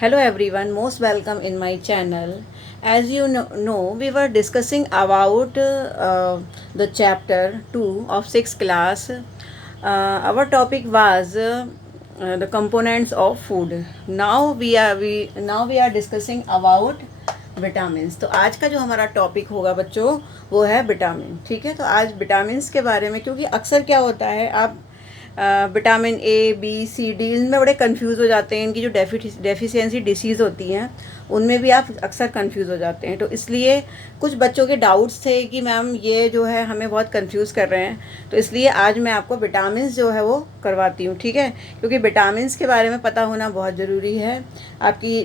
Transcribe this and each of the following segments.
Hello everyone, most welcome in my channel. As you know, we were discussing about the chapter 2 of 6th class. Our topic was the components of food. Now we are discussing about vitamins. तो आज का जो हमारा topic होगा बच्चों वो है vitamin. ठीक है, तो आज विटामिन्स के बारे में, क्योंकि अक्सर क्या होता है आप vitamin A B C D इनमें बड़े कंफ्यूज हो जाते हैं। इनकी जो डेफिशिएंसी डिसीज़ होती हैं उनमें भी आप अक्सर कंफ्यूज हो जाते हैं। तो इसलिए कुछ बच्चों के डाउट्स थे कि मैम ये जो है हमें बहुत कंफ्यूज कर रहे हैं, तो इसलिए आज मैं आपको विटामिन्स जो है वो करवाती हूँ। ठीक है, क्योंकि विटामिन्स के बारे में पता होना बहुत ज़रूरी है आपकी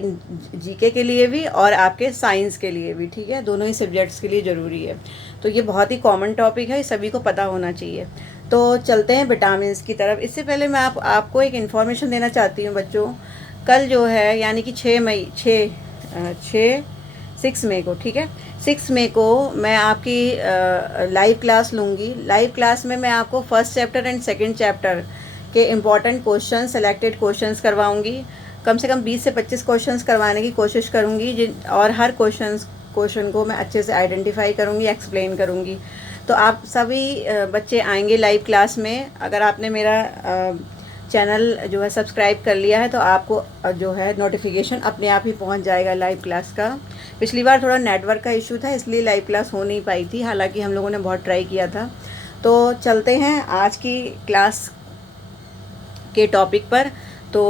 जीके के लिए भी और आपके साइंस के लिए भी। ठीक है, दोनों ही सब्जेक्ट्स के लिए ज़रूरी है। तो ये बहुत ही कॉमन टॉपिक है, सभी को पता होना चाहिए। तो चलते हैं विटामिन्स की तरफ। इससे पहले मैं आपको एक इन्फॉर्मेशन देना चाहती हूँ बच्चों। कल जो है यानी कि 6 मई को, ठीक है, 6 मई को मैं आपकी लाइव क्लास लूँगी। लाइव क्लास में मैं आपको first chapter and second chapter के इम्पॉर्टेंट क्वेश्चन, सेलेक्टेड क्वेश्चंस करवाऊँगी। कम से कम 20 से 25 क्वेश्चंस करवाने की कोशिश करूँगी, और हर क्वेश्चन को मैं अच्छे से आइडेंटिफाई करूँगी, एक्सप्लेन करूँगी। तो आप सभी बच्चे आएंगे लाइव क्लास में। अगर आपने मेरा चैनल जो है सब्सक्राइब कर लिया है तो आपको जो है नोटिफिकेशन अपने आप ही पहुंच जाएगा लाइव क्लास का। पिछली बार थोड़ा नेटवर्क का इशू था इसलिए लाइव क्लास हो नहीं पाई थी, हालांकि हम लोगों ने बहुत ट्राई किया था। तो चलते हैं आज की क्लास के टॉपिक पर। तो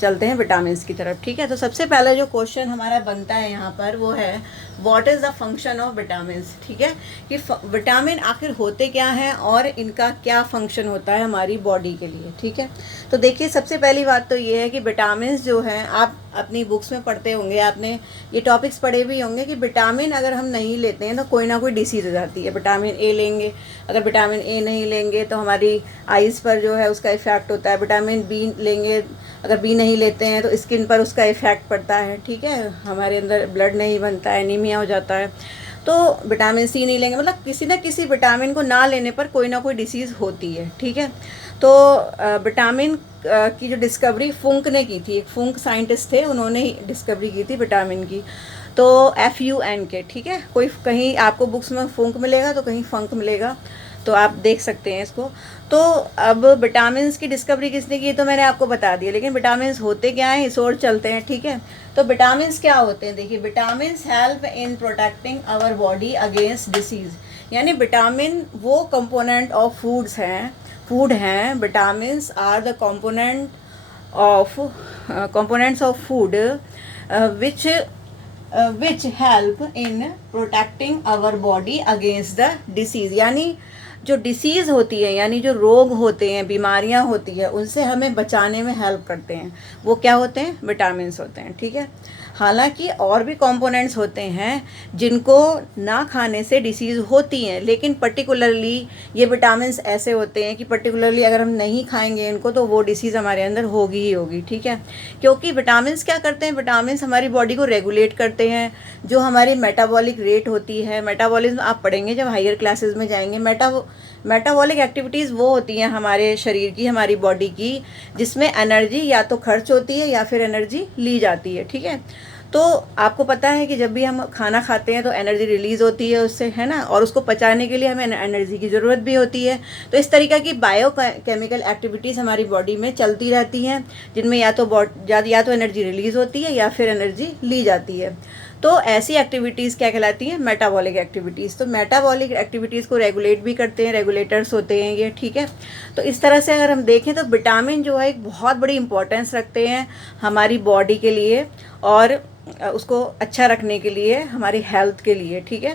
चलते हैं विटामिन्स की तरफ। ठीक है, तो सबसे पहला जो क्वेश्चन हमारा बनता है यहाँ पर वो है what is the function of vitamins. ठीक है, कि विटामिन आखिर होते क्या हैं और इनका क्या फंक्शन होता है हमारी बॉडी के लिए। ठीक है, तो देखिए सबसे पहली बात तो ये है कि विटामिन्स जो हैं, आप अपनी बुक्स में पढ़ते होंगे, आपने ये टॉपिक्स पढ़े भी होंगे कि विटामिन अगर हम नहीं लेते हैं तो कोई ना कोई डिसीज़ हो जाती है। विटामिन ए लेंगे, अगर विटामिन ए नहीं लेंगे तो हमारी आइज़ पर जो है उसका इफ़ेक्ट होता है। विटामिन बी लेंगे, अगर बी नहीं लेते हैं तो स्किन पर उसका इफ़ेक्ट पड़ता है। ठीक है, हमारे अंदर ब्लड नहीं बनता है, एनीमिया हो जाता है। तो विटामिन सी नहीं लेंगे, मतलब किसी न किसी विटामिन को ना लेने पर कोई ना कोई डिसीज़ होती है। ठीक है, तो विटामिन की जो डिस्कवरी फुंक ने की थी, एक फुंक साइंटिस्ट थे, उन्होंने ही डिस्कवरी की थी विटामिन की। तो FUNK, ठीक है, कोई कहीं आपको बुक्स में फुंक मिलेगा तो कहीं फंक मिलेगा, तो आप देख सकते हैं इसको। तो अब विटामिन्स की डिस्कवरी किसने की तो मैंने आपको बता दिया, लेकिन विटामिन्स होते क्या हैं इस ओर चलते हैं। ठीक है, तो विटामिन्स क्या होते हैं, देखिए vitamins help in protecting our body against disease. यानी विटामिन वो कंपोनेंट ऑफ फूड हैं। Vitamins are the components of food which help in protecting our body against the disease। यानी जो डिसीज़ होती है, यानी जो रोग होते हैं, बीमारियां होती है, उनसे हमें बचाने में हेल्प करते हैं, वो क्या होते हैं, विटामिन्स होते हैं। ठीक है, हालांकि और भी कंपोनेंट्स होते हैं जिनको ना खाने से डिसीज़ होती हैं, लेकिन पर्टिकुलरली ये विटामिन्स ऐसे होते हैं कि पर्टिकुलरली अगर हम नहीं खाएंगे इनको तो वो डिसीज़ हमारे अंदर होगी ही होगी। ठीक है, क्योंकि विटामिन्स क्या करते हैं, विटामिन्स हमारी बॉडी को रेगुलेट करते हैं। जो हमारी मेटाबॉलिक रेट होती है, मेटाबॉलिज्म आप पढ़ेंगे जब हायर क्लासेस में जाएंगे। मेटाबॉलिक एक्टिविटीज़ वो होती हैं हमारे शरीर की, हमारी बॉडी की, जिसमें एनर्जी या तो खर्च होती है या फिर एनर्जी ली जाती है। ठीक है, तो आपको पता है कि जब भी हम खाना खाते हैं तो एनर्जी रिलीज़ होती है उससे, है ना, और उसको पचाने के लिए हमें एनर्जी की ज़रूरत भी होती है। तो इस तरीक़ा की बायोकेमिकल एक्टिविटीज़ हमारी बॉडी में चलती रहती हैं, जिनमें या तो एनर्जी रिलीज़ होती है या फिर एनर्जी ली जाती है। तो ऐसी एक्टिविटीज़ क्या कहलाती हैं, मेटाबॉलिक एक्टिविटीज़। तो मेटाबॉलिक एक्टिविटीज़ को रेगुलेट भी करते हैं, रेगुलेटर्स होते हैं ये। ठीक है, तो इस तरह से अगर हम देखें तो विटामिन जो है एक बहुत बड़ी इंपॉर्टेंस रखते हैं हमारी बॉडी के लिए और उसको अच्छा रखने के लिए, हमारी हेल्थ के लिए। ठीक है,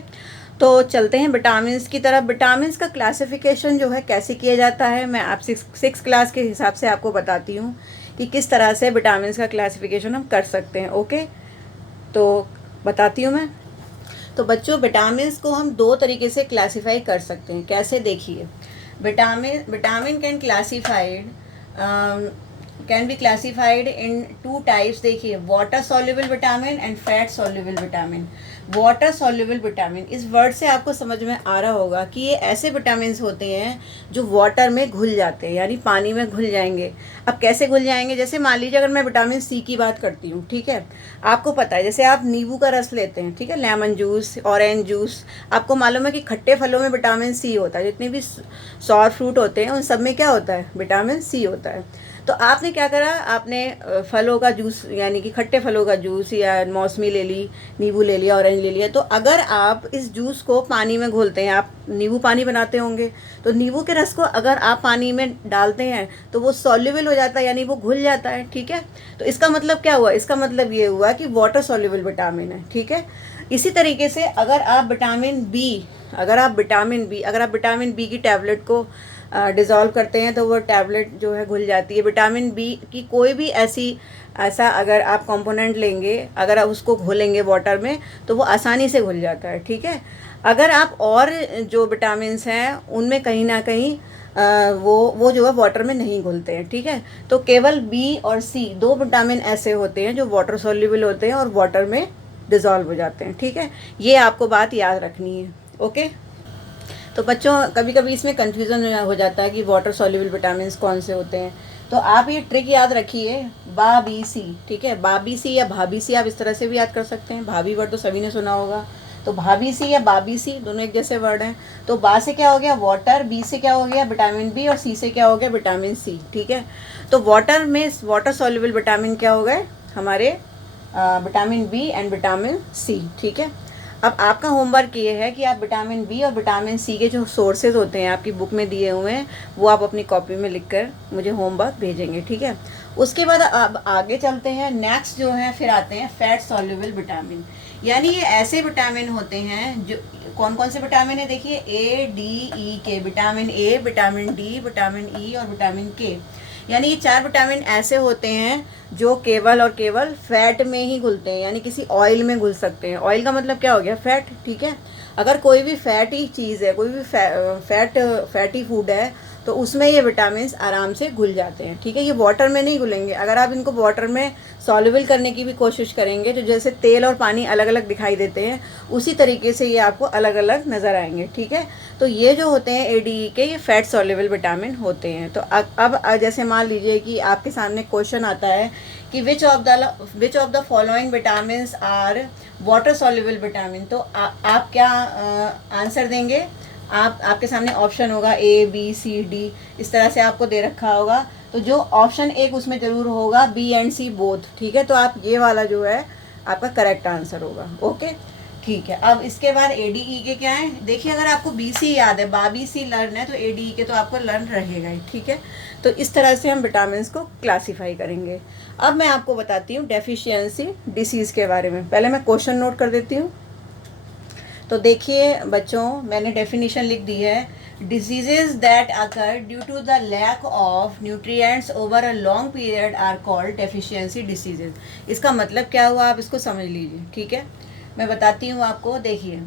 तो चलते हैं विटामिन्स की तरफ। विटामिन्स का क्लासिफिकेशन जो है कैसे किया जाता है, मैं आप सिक्स क्लास के हिसाब से आपको बताती हूँ कि किस तरह से विटामिन्स का क्लासिफिकेशन हम कर सकते हैं। ओके, तो बताती हूँ मैं। तो बच्चों विटामिन्स को हम दो तरीके से क्लासीफाई कर सकते हैं। कैसे, देखिए, vitamin can classified can be classified in two types. देखिए, water soluble vitamin and fat soluble vitamin. Water soluble vitamin, इस वर्ड से आपको समझ में आ रहा होगा कि ये ऐसे विटामिन होते हैं जो वाटर में घुल जाते हैं, यानी पानी में घुल जाएंगे। अब कैसे घुल जाएंगे? जैसे मान लीजिए अगर मैं विटामिन सी की बात करती हूँ, ठीक है, आपको पता है जैसे आप नींबू का रस लेते हैं, ठीक है, लेमन जूस, ऑरेंज जूस, आपको मालूम है कि खट्टे फलों में विटामिन सी होता है। जितने भी सॉर फ्रूट होते हैं उन सब में क्या होता है? विटामिन सी होता है। तो आपने क्या करा, आपने फलों का जूस यानी कि खट्टे फलों का जूस या मौसमी ले ली, नींबू ले लिया, ऑरेंज ले लिया, तो अगर आप इस जूस को पानी में घोलते हैं, आप नींबू पानी बनाते होंगे, तो नींबू के रस को अगर आप पानी में डालते हैं तो वो सॉल्युबल हो जाता है, यानी वो घुल जाता है, ठीक है। तो इसका मतलब क्या हुआ? इसका मतलब ये हुआ कि वाटर सॉल्युबल विटामिन है, ठीक है। इसी तरीके से अगर आप विटामिन बी की टैबलेट को डिज़ोल्व करते हैं तो वो टैबलेट जो है घुल जाती है। विटामिन बी की कोई भी ऐसा अगर आप कंपोनेंट लेंगे, अगर आप उसको घोलेंगे वाटर में, तो वो आसानी से घुल जाता है, ठीक है। अगर आप और जो विटामिन्स हैं उनमें कहीं ना कहीं वो जो है वाटर में नहीं घुलते हैं, ठीक है। तो केवल बी और सी, दो विटामिन ऐसे होते हैं जो वाटर सॉल्युबल होते हैं और वाटर में डिज़ोल्व हो जाते हैं, ठीक है। ये आपको बात याद रखनी है, ओके। तो बच्चों, कभी कभी इसमें कन्फ्यूज़न हो जाता है कि वाटर सॉल्युबल विटामिन कौन से होते हैं। तो आप ये ट्रिक याद रखिए, बा बी सी, ठीक है। बाबी सी या भाभी सी, आप इस तरह से भी याद कर सकते हैं। भाभी वर्ड तो सभी ने सुना होगा, तो भाभी सी या बाबी सी दोनों एक जैसे वर्ड हैं। तो बा से क्या हो गया? वाटर, बी से क्या हो गया? विटामिन बी, और सी से क्या हो गया? विटामिन सी, ठीक है। तो वाटर में वाटर सॉल्युबल विटामिन क्या हो गए? हमारे vitamin B and vitamin C, ठीक है। अब आपका होमवर्क ये है कि आप विटामिन बी और विटामिन सी के जो सोर्सेज होते हैं आपकी बुक में दिए हुए हैं, वो आप अपनी कॉपी में लिखकर मुझे होमवर्क भेजेंगे, ठीक है। उसके बाद अब आगे चलते हैं। नेक्स्ट जो है फिर आते हैं फैट सॉल्युबल विटामिन, यानी ये ऐसे विटामिन होते हैं जो, कौन कौन से विटामिन है? देखिए, ए डी ई के, vitamin A, vitamin D, vitamin E और विटामिन के, यानी ये 4 विटामिन ऐसे होते हैं जो केवल और केवल फैट में ही घुलते हैं, यानी किसी ऑयल में घुल सकते हैं। ऑयल का मतलब क्या हो गया? फैट, ठीक है। अगर कोई भी फैटी चीज़ है, कोई भी फैटी फूड है, तो उसमें ये विटामिन आराम से घुल जाते हैं, ठीक है। ये वाटर में नहीं घुलेंगे। अगर आप इनको वाटर में सॉल्युबल करने की भी कोशिश करेंगे, तो जैसे तेल और पानी अलग अलग दिखाई देते हैं, उसी तरीके से ये आपको अलग अलग नज़र आएंगे, ठीक है। तो ये जो होते हैं ADE के, ये फैट सॉल्युबल विटामिन होते हैं। तो अब जैसे मान लीजिए कि आपके सामने क्वेश्चन आता है कि which of the following vitamin are water soluble vitamin, तो आप क्या आंसर देंगे? आपके सामने ऑप्शन होगा A B C D, इस तरह से आपको दे रखा होगा। तो जो ऑप्शन एक उसमें ज़रूर होगा B and C बोथ, ठीक है। तो आप ये वाला जो है आपका करेक्ट आंसर होगा, ओके, ठीक है। अब इसके बाद ADE के क्या है? देखिए, अगर आपको BC याद है, बाबी सी लर्न है, तो ADE के तो आपको लर्न रहेगा ही, ठीक है। तो इस तरह से हम विटामिन को क्लासीफाई करेंगे। अब मैं आपको बताती हूँ डेफिशिएंसी डिसीज़ के बारे में। पहले मैं क्वेश्चन नोट कर देती हूँ। तो देखिए बच्चों, मैंने डेफिनेशन लिख दी है, diseases that occur due to the lack of nutrients over a long period are called deficiency diseases. इसका मतलब क्या हुआ, आप इसको समझ लीजिए, ठीक है। मैं बताती हूँ आपको। देखिए,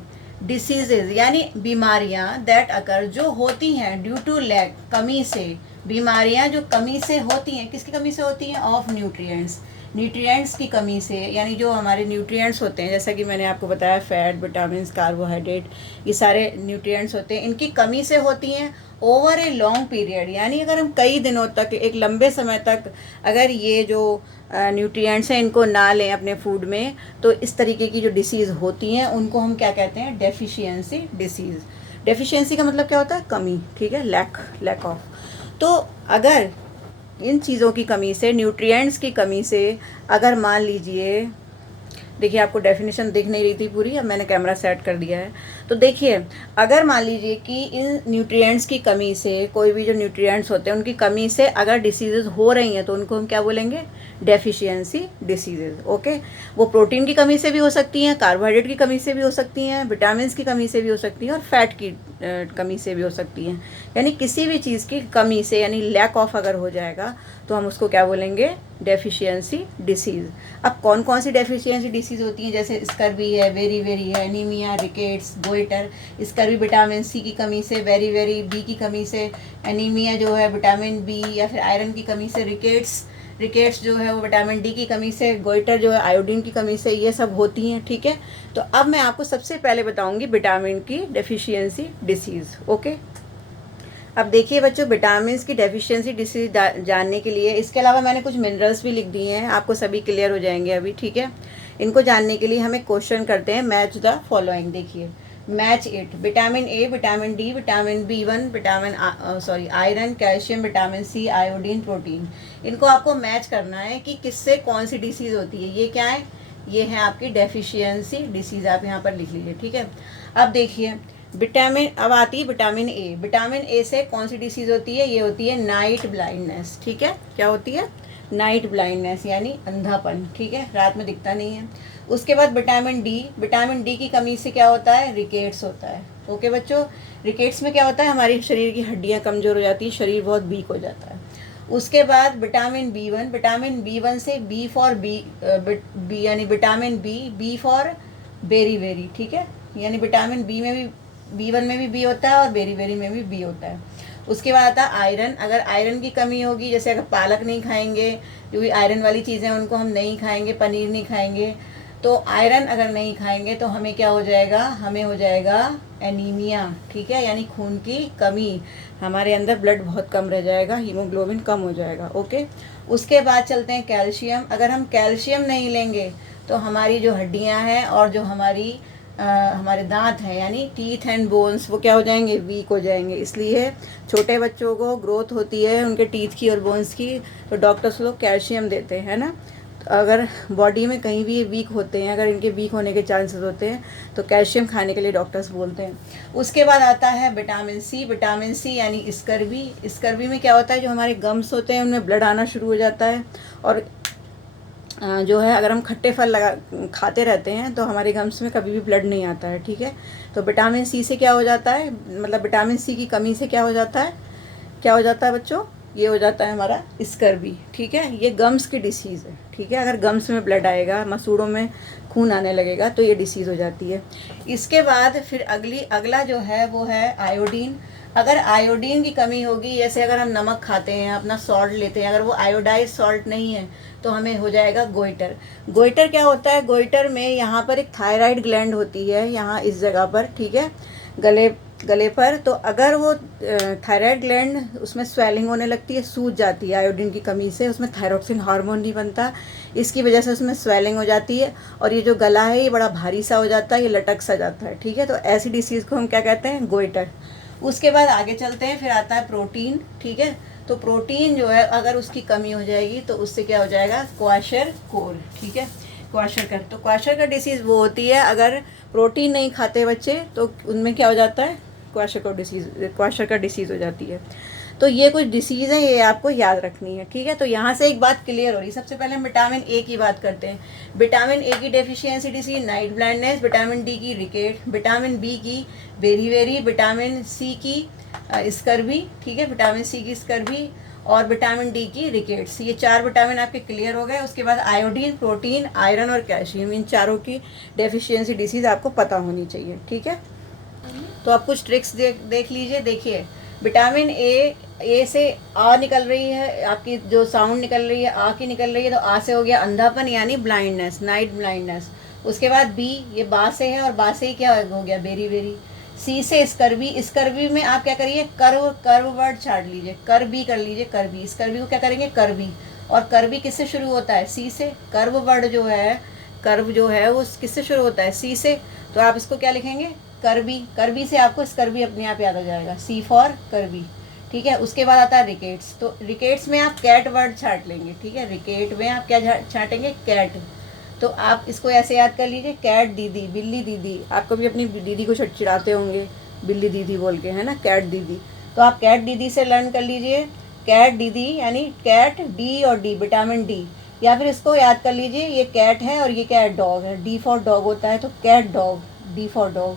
डिसीजेज यानी बीमारियाँ दैट अकर, जो होती हैं ड्यू टू लैक, कमी से, बीमारियाँ जो कमी से होती हैं, किसकी कमी से होती हैं? ऑफ न्यूट्रिएंट्स, न्यूट्रिएंट्स की कमी से, यानी जो हमारे न्यूट्रिएंट्स होते हैं, जैसा कि मैंने आपको बताया, फैट, विटामिन, कार्बोहाइड्रेट, ये सारे न्यूट्रिएंट्स होते हैं, इनकी कमी से होती हैं ओवर ए लॉन्ग पीरियड, यानी अगर हम कई दिनों तक, एक लंबे समय तक अगर ये जो न्यूट्रिएंट्स हैं इनको ना लें अपने फूड में, तो इस तरीके की जो डिसीज़ होती हैं उनको हम क्या कहते हैं? Deficiency disease. डेफिशिएंसी का मतलब क्या होता है? कमी, ठीक है, लैक ऑफ। तो अगर इन चीज़ों की कमी से, न्यूट्रिएंट्स की कमी से, अगर मान लीजिए, देखिए आपको डेफिनेशन दिख नहीं रही थी पूरी, अब मैंने कैमरा सेट कर दिया है। तो देखिए, अगर मान लीजिए कि इन न्यूट्रिएंट्स की कमी से, कोई भी जो न्यूट्रिएंट्स होते हैं उनकी कमी से अगर डिसीजेज हो रही हैं, तो उनको हम क्या बोलेंगे? Deficiency diseases, okay. वो प्रोटीन की कमी से भी हो सकती हैं, कार्बोहाइड्रेट की कमी से भी हो सकती हैं, विटामिन की कमी से भी हो सकती हैं, और फैट की कमी से भी हो सकती हैं। यानी किसी भी चीज़ की कमी से, यानी लैक ऑफ अगर हो जाएगा, तो हम उसको क्या बोलेंगे? Deficiency disease. अब कौन कौन सी डेफिशिएंसी डिसीज़ होती हैं? जैसे स्कर्वी है, वेरी वेरी है, anaemia, rickets, goitre. Scurvy vitamin C की कमी से, वेरी वेरी बी की कमी से, एनीमिया जो है विटामिन बी या फिर आयरन की कमी से, रिकेट्स रिकेट्स जो है वो विटामिन डी की कमी से, गोइटर जो है आयोडीन की कमी से, ये सब होती हैं, ठीक है। तो अब मैं आपको सबसे पहले बताऊंगी विटामिन की डेफिशिएंसी डिसीज़, ओके। अब देखिए बच्चों, विटामिन की डेफिशिएंसी डिसीज जानने के लिए, इसके अलावा मैंने कुछ मिनरल्स भी लिख दिए हैं, आपको सभी क्लियर हो जाएंगे अभी, ठीक है। इनको जानने के लिए हम एक क्वेश्चन करते हैं, मैच द फॉलोइंग। देखिए, match it, vitamin A, vitamin D, vitamin B1, iron, calcium, vitamin C, iodine, protein. इनको आपको मैच करना है कि किससे कौन सी डिसीज़ होती है। ये क्या है? ये है आपकी डेफिशिएंसी डिसीज़, आप यहाँ पर लिख लीजिए, ठीक है। अब देखिए विटामिन, अब आती है विटामिन ए। विटामिन ए से कौन सी डिसीज़ होती है? ये होती है नाइट ब्लाइंडनेस, ठीक है। क्या होती है? नाइट ब्लाइंडनेस, यानी अंधापन, ठीक है, रात में दिखता नहीं है। उसके बाद विटामिन डी, विटामिन डी की कमी से क्या होता है? रिकेट्स होता है, ओके बच्चों। रिकेट्स में क्या होता है? हमारी शरीर की हड्डियाँ कमज़ोर हो जाती है, शरीर बहुत वीक हो जाता है। उसके बाद विटामिन B1, विटामिन B1 से बी फॉर बी यानी vitamin B for beriberi, ठीक है। यानी विटामिन बी में भी, B1 में भी बी होता है और बेरी बेरी में भी बी होता है। उसके बाद आता है आयरन। अगर आयरन की कमी होगी, जैसे अगर पालक नहीं खाएंगे, जो भी आयरन वाली चीज़ें उनको हम नहीं खाएंगे, पनीर नहीं खाएंगे, तो आयरन अगर नहीं खाएंगे तो हमें क्या हो जाएगा? हमें हो जाएगा एनीमिया, ठीक है, यानी खून की कमी, हमारे अंदर ब्लड बहुत कम रह जाएगा, हीमोग्लोबिन कम हो जाएगा, ओके। उसके बाद चलते हैं कैल्शियम। अगर हम कैल्शियम नहीं लेंगे तो हमारी जो हड्डियां हैं और जो हमारे दांत हैं, यानी टीथ एंड बोन्स, वो क्या हो जाएंगे? वीक हो जाएंगे। इसलिए छोटे बच्चों को ग्रोथ होती है उनके टीथ की और बोन्स की, तो डॉक्टर्स लोग कैल्शियम देते हैं ना। तो अगर बॉडी में कहीं भी ये वीक होते हैं, अगर इनके वीक होने के चांसेस होते हैं, तो कैल्शियम खाने के लिए डॉक्टर्स बोलते हैं। उसके बाद आता है विटामिन सी। विटामिन सी यानी स्कर्वी। स्कर्वी में क्या होता है? जो हमारे गम्स होते हैं उनमें ब्लड आना शुरू हो जाता है, और जो है अगर हम खट्टे फल खाते रहते हैं तो हमारे गम्स में कभी भी ब्लड नहीं आता है, ठीक है। तो विटामिन सी से क्या हो जाता है? मतलब विटामिन सी की कमी से क्या हो जाता है? क्या हो जाता है बच्चों? ये हो जाता है हमारा स्कर्वी, ठीक है। ये गम्स की डिसीज़ है, ठीक है। अगर गम्स में ब्लड आएगा, मसूड़ों में खून आने लगेगा, तो ये डिसीज़ हो जाती है। इसके बाद फिर अगला जो है वो है आयोडीन। अगर आयोडीन की कमी होगी, जैसे अगर हम नमक खाते हैं, अपना सॉल्ट लेते हैं, अगर वो आयोडाइज सॉल्ट नहीं है तो हमें हो जाएगा गोइटर। गोइटर क्या होता है? गोइटर में यहाँ पर एक थायराइड ग्लैंड होती है, यहाँ इस जगह पर, ठीक है, गले पर। तो अगर वो थायराइड ग्लैंड, उसमें स्वेलिंग होने लगती है, सूज जाती है आयोडीन की कमी से, उसमें थायरोक्सिन हार्मोन नहीं बनता, इसकी वजह से उसमें स्वेलिंग हो जाती है, और ये जो गला है ये बड़ा भारी सा हो जाता है, ये लटक सा जाता है, ठीक है। तो ऐसी डिसीज़ को हम क्या कहते हैं? गोइटर। उसके बाद आगे चलते हैं, फिर आता है प्रोटीन, ठीक है। तो प्रोटीन जो है अगर उसकी कमी हो जाएगी तो उससे क्या हो जाएगा? क्वाशरकोर, ठीक है, क्वाशरकर। तो क्वाशरकर डिसीज़ वो होती है, अगर प्रोटीन नहीं खाते बच्चे तो उनमें क्या हो जाता है? क्वाशरकर डिसीज़ हो जाती है। तो ये कुछ डिसीज़ हैं, ये आपको याद रखनी है, ठीक है। तो यहाँ से एक बात क्लियर हो रही है। सबसे पहले हम विटामिन ए की बात करते हैं। विटामिन ए की deficiency disease night blindness, vitamin D की रिकेट, विटामिन बी की बेरी, विटामिन सी की स्कर्वी, ठीक है, विटामिन सी की स्कर्वी, और विटामिन डी की रिकेट्स। ये 4 विटामिन आपके क्लियर हो गए। उसके बाद आयोडीन, प्रोटीन, आयरन और कैल्शियम, इन चारों की डेफिशिएंसी डिसीज़ आपको पता होनी चाहिए, ठीक है। तो आप कुछ ट्रिक्स देख लीजिए। देखिए, विटामिन ए से आ निकल रही है, आपकी जो साउंड निकल रही है आ की निकल रही है, तो आ से हो गया अंधापन, यानी ब्लाइंडनेस, नाइट ब्लाइंडनेस। उसके बाद बी, ये बा से है, और बा से ही क्या हो गया? बेरी। सी से स्कर्वी में आप क्या करिए? कर्व वर्ड छाट लीजिए, कर बी कर लीजिए, करबी। स्कर्वी को क्या करेंगे? करबी। और करबी किससे शुरू होता है? सी से। कर्व वर्ड जो है, कर्व जो है वो किससे शुरू होता है? सी से। तो आप इसको क्या लिखेंगे? करबी से आपको स्कर्वी अपने आप याद आ जाएगा, सी फॉर करबी, ठीक है। उसके बाद आता है रिकेट्स। तो रिकेट्स में आप कैट वर्ड छाट लेंगे, ठीक है। रिकेट में आप क्या छाटेंगे? कैट। तो आप इसको ऐसे याद कर लीजिए, कैट दीदी, बिल्ली दीदी। आप कभी अपनी दीदी को चिढ़ाते होंगे बिल्ली दीदी बोल के, है ना, कैट दीदी। तो आप कैट दीदी से लर्न कर लीजिए, कैट दीदी यानी कैट, डी और डी, विटामिन डी। या फिर इसको याद कर लीजिए, ये कैट है और ये क्या है? डॉग है, डी फॉर डॉग होता है, तो cat dog, D for dog.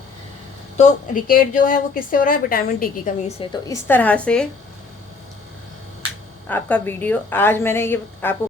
तो रिकेट जो है वो किससे हो रहा है? विटामिन डी की कमी से। तो इस तरह से आपका वीडियो आज मैंने ये आपको